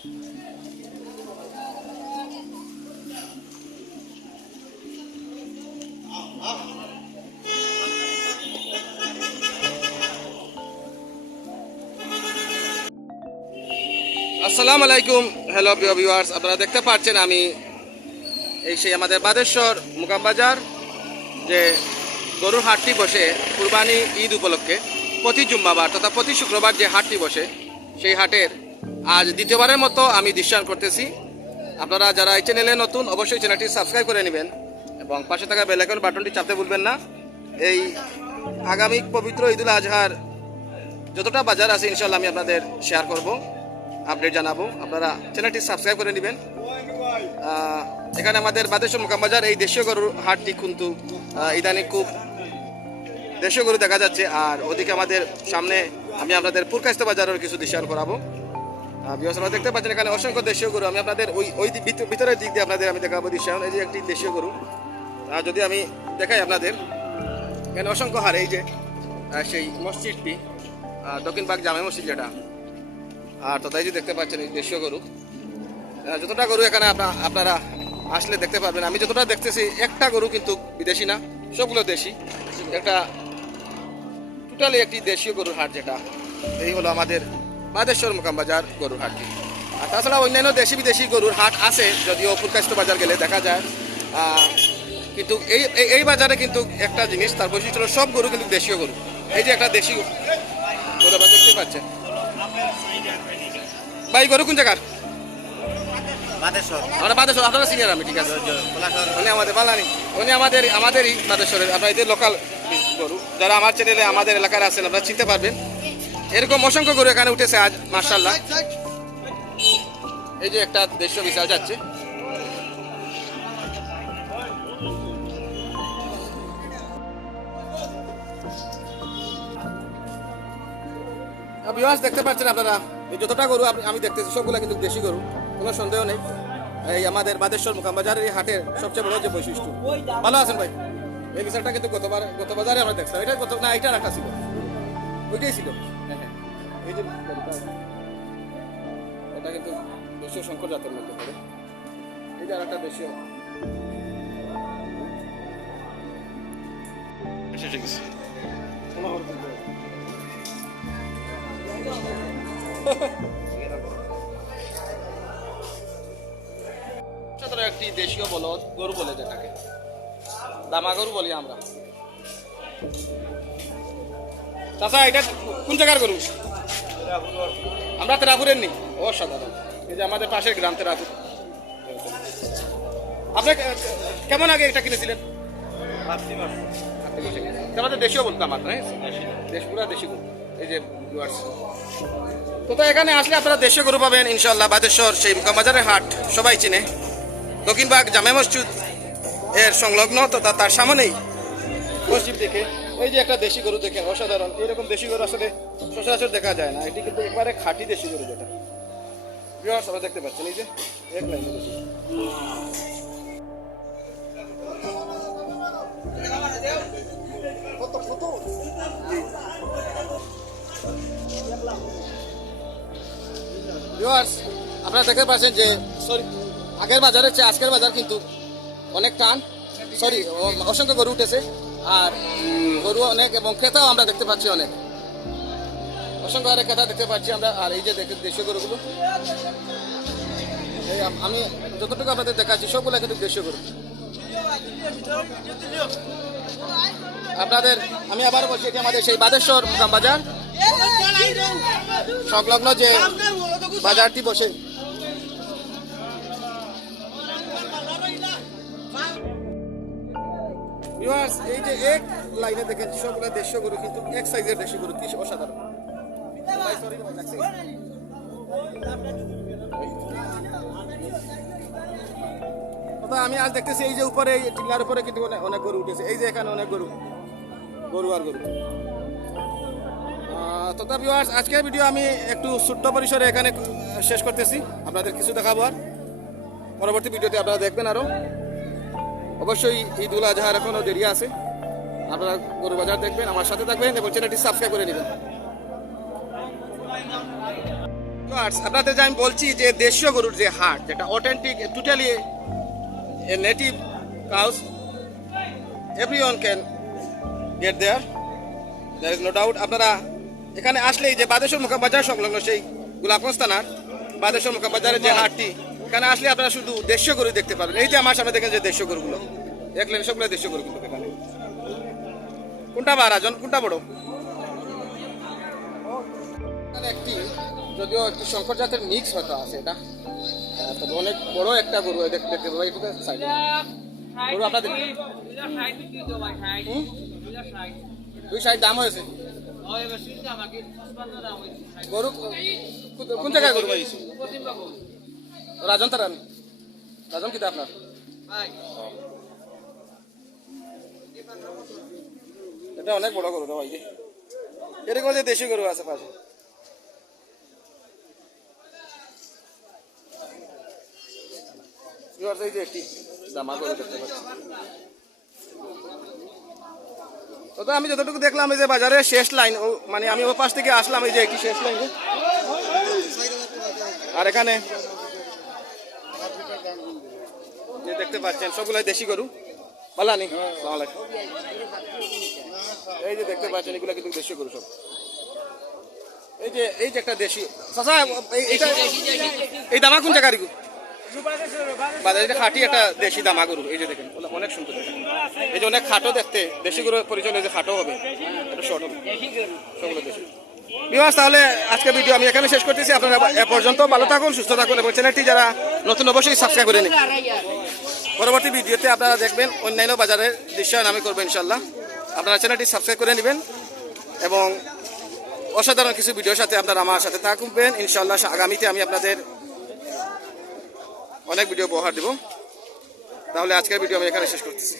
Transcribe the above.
আসসালামু আলাইকুম, হ্যালো প্রিয় ভিউয়ার্স, আপনারা দেখতে পাচ্ছেন আমি এই সেই আমাদের বাদেশ্বর মুকাম বাজার যে গরুর হাটটি বসে কুরবানি ঈদ উপলক্ষে প্রতি জুম্মাবার তথা প্রতি শুক্রবার যে হাটটি বসে সেই হাটের আজ দ্বিতীয়বারের মতো আমি দৃশ্যায়ন করতেছি। আপনারা যারা এই চ্যানেলে নতুন অবশ্যই চ্যানেলটি সাবস্ক্রাইব করে নেবেন এবং পাশে থাকা বেল আইকন বাটনটি চাপতে ভুলবেন না। এই আগামী পবিত্র ঈদুল আজহার যতটা বাজার আছে ইনশাল্লাহ আমি আপনাদের শেয়ার করব, আপডেট জানাবো। আপনারা চ্যানেলটি সাবস্ক্রাইব করে নেবেন। এখানে আমাদের বাদেশ্বর মুকাম বাজার এই দেশীয় গরুর হাটটি কিন্তু ইদানিং খুব দেশীয় গরু দেখা যাচ্ছে। আর ওদিকে আমাদের সামনে আমি আপনাদের পুরকাস্ত বাজারের কিছু দৃশ্যায়ন করাবো। আপনারা দেখতে পাচ্ছেন এখানে অসংখ্য দেশীয় গরু। আমি আপনাদের ওই ভিতরের দিক দিয়ে আপনাদের আমি দেখাবো দৃশ্যায়ন। এই যে একটি দেশীয় গরু, যদি আমি দেখাই আপনাদের, এখানে অসংখ্য হার। এই যে সেই মসজিদটি দক্ষিণবাগ জামে মসজিদ যেটা, আর তথাই যে দেখতে পাচ্ছেন এই দেশীয় গরু। যতটা গরু এখানে আপনারা আসলে দেখতে পারবেন। আমি যতটা দেখতেছি একটা গরু কিন্তু বিদেশি না, সবগুলো দেশি। একটা টোটালি একটি দেশীয় গরুর হাট, যেটা এই হলো আমাদের বাদেশ্বর মুকাম বাজার গরুর হাটটি। আর তাছাড়া অন্যান্য দেশি বিদেশি গরুর হাট আছে, যদিও পুরকাস্ত বাজার গেলে দেখা যায়। কিন্তু এই বাজারে কিন্তু একটা জিনিস, তার বৈশিষ্ট্য হলো সব গরু কিন্তু দেশীয় গরু। এই যে একটা দেশি গরু আপনারা দেখতে পাচ্ছেন। ভাই গরু কোন জায়গার? আমরা বাদেশ্বর। আপনারা সিনিয়র, আমি ঠিক আছে। উনি আমাদের বালানি, উনি আমাদেরই বাদেশ্বরের। আপনার এদের লোকাল গরু, যারা আমার চ্যানেলে আমাদের এলাকার আছেন আপনারা চিনতে পারবেন। এরকম অসংখ্য গরু এখানে উঠেছে আজ, মাশাআল্লাহ। এই যে একটা দেশীয় বিশাল যাচ্ছে। ভিউয়ার্স দেখতে পাচ্ছেন আপনারা, এই যতটা গরু আমি দেখতেছি সবগুলো কিন্তু দেশি গরু, কোনো সন্দেহ নেই। এই আমাদের বাদেশ্বর মুকাম বাজারের এই হাটের সবচেয়ে বড় যে বৈশিষ্ট্য। ভালো আছেন ভাই? এই বিশালটা কিন্তু গত বাজারে আমরা দেখছিলাম। এটা না, এটা রাখা ছিল, ওইটাই ছিল। হ্যাঁ, এই যে এটা কিন্তু দেশীয় শঙ্কর জাতের মধ্যে পড়ে। এই যে আরেকটা দেশীয়। ঠিক আছে, একটি দেশীয় বলদ গরু বলে যেটাকে দামা গরু বলি আমরা। চাচা এটা কোন জায়গার গরু? আমরা তেরাপুরের নি। অসাধারণ। এই যে আমাদের পাশের গ্রাম তেরাপুর। আপনি কেমন আগে এটা কিনেছিলেন? আমাদের দেশীয় বলতাম আপনার, দেশ পুরা দেশি গরু। এই যে তো এখানে আসলে আপনারা দেশীয় গরু পাবেন ইনশাল্লাহ। বাদেশ্বর সেই মুকাম বাজারের হাট সবাই চিনে, দক্ষিণবাগ জামে মসজিদ এর সংলগ্ন, তো তার সামনেই মসজিদ দেখে এই যে একটা দেশি গরু দেখেন, অসাধারণ। এরকম দেশি গরু আসলে সচরাচর দেখা যায় না। এটি কিন্তু একবারে খাঁটি দেশি গরু, যেটা ভিউয়ার্স আপনারা দেখতে পাচ্ছেন। এই যে এক লাইন দেশি। ভিউয়ার্স আপনারা দেখতে পাচ্ছেন যে আগের বাজারের চেয়ে আজকের বাজার কিন্তু অনেক টান, অসংখ্য গরু উঠেছে। আর গরু অনেক এবং ক্রেতাও আমরা দেখতে পাচ্ছি অনেক, অসংখ্য অনেক ক্রেতা দেখতে পাচ্ছি আমরা। আর এই যে দেশীয় গরুগুলো, আমি যতটুকু আপনাদের দেখাচ্ছি সবগুলো কিন্তু দেশীয় গরু। আপনাদের আমি আবার বলছি, এটি আমাদের সেই বাদেশ্বর মুকাম বাজার সংলগ্ন যে বাজারটি বসে। এই যে এক লাইনে দেখেন সবগুলো দেশীয় গরু, কিন্তু এক সাইজের দেশি গরু, কি অসাধারণ। আমি আজ দেখতেছি এই যে উপরে টিলার উপরে কিন্তু অনেক গরু উঠেছে। এই যে এখানে অনেক গরু আর গরু। তথাপি আজকের ভিডিও আমি একটু ছোট্ট পরিসরে এখানে শেষ করতেছি। আপনাদের কিছু দেখাবো, আর পরবর্তী ভিডিওতে আপনারা দেখবেন। আরও অবশ্যই ঈদুল আজহার এখনও দেরি আছে। আপনারা গরু বাজার দেখবেন, আমার সাথে থাকবেন এবং চ্যানেলটি সাবস্ক্রাইব করে নেবেন। আপনাদের যে আমি বলছি যে দেশীয় গরুর যে হাট, যেটা authentic, totally a native cows, everyone can get there is no doubt. আপনারা এখানে আসলেই যে বাদেশ্বর মুকাবাজার সংলগ্ন সেই গোলাপগঞ্জ থানার বাদেশ্বর মুকাবাজারের যে হাটটি, এখানে আসলে আপনারা শুধু দেশীয় গরু দেখতে পাবেন। এই যে আমার সামনে দেখেন যে দেশীয় গরুগুলো দেখলেন, সবগুলো দেশীয় গরুগুলো এখানে। কোনটা বা রাজন, কোনটা বড়? এখানে একটি, যদিও একটি শঙ্কর জাতের মিক্স হয়তো আছে এটা, তবে অনেক বড় একটা গরু দেখতে পাবো এই সাইডে। গরু আপনাদের 260 দাম হয়েছে। গরু কোন জায়গায় গরু পাইছি? রাজন তারান, রাজন কিতা আপনার? এটা অনেক বড় গরু ভাই, এরকম যে দেশি গরু আছে পাশে। এই যে একটি দামা গরু দেখতে পাচ্ছি। তো আমি যতটুকু দেখলাম এই যে বাজারের শেষ লাইন, মানে আমি ও পাশ থেকে আসলাম, এই যে একটি শেষ লাইন। আর এখানে যে দেখতে পাচ্ছেন সবগুলাই দেশি গরু। ভালো নি? এই যে দেখতে পাচ্ছেন এগুলা কিন্তু দেশি গরু সব। এই যে একটা দেশি চাচা, এইটা এই দামা কোন জায়গার গরু? বাজারে এটা খাঁটি একটা দেশি দামা গরু। এই যে দেখেন অনেক সুন্দর, এই যে অনেক খাটো দেখতে, দেশি গরু পরিচয় যে খাটো হবে, এটা শর্ট হবে, সবগুলো দেশি। বিভাস, তাহলে আজকে ভিডিও আমি এখানে শেষ করতেছি। আপনারা এ পর্যন্ত ভালো থাকুন, সুস্থ থাকুন এবং চ্যানেলটি যারা নতুন অবশ্যই সাবস্ক্রাইব করে নিন। পরবর্তী ভিডিওতে আপনারা দেখবেন অন্যান্য বাজারের দৃশ্যায়ন আমি করবো ইনশাল্লাহ। আপনারা চ্যানেলটি সাবস্ক্রাইব করে নেবেন এবং অসাধারণ কিছু ভিডিওর সাথে আপনারা আমার সাথে থাকবেন ইনশাল্লাহ। আগামীতে আমি আপনাদের অনেক ভিডিও উপহার দেব। তাহলে আজকের ভিডিও আমি এখানে শেষ করতেছি।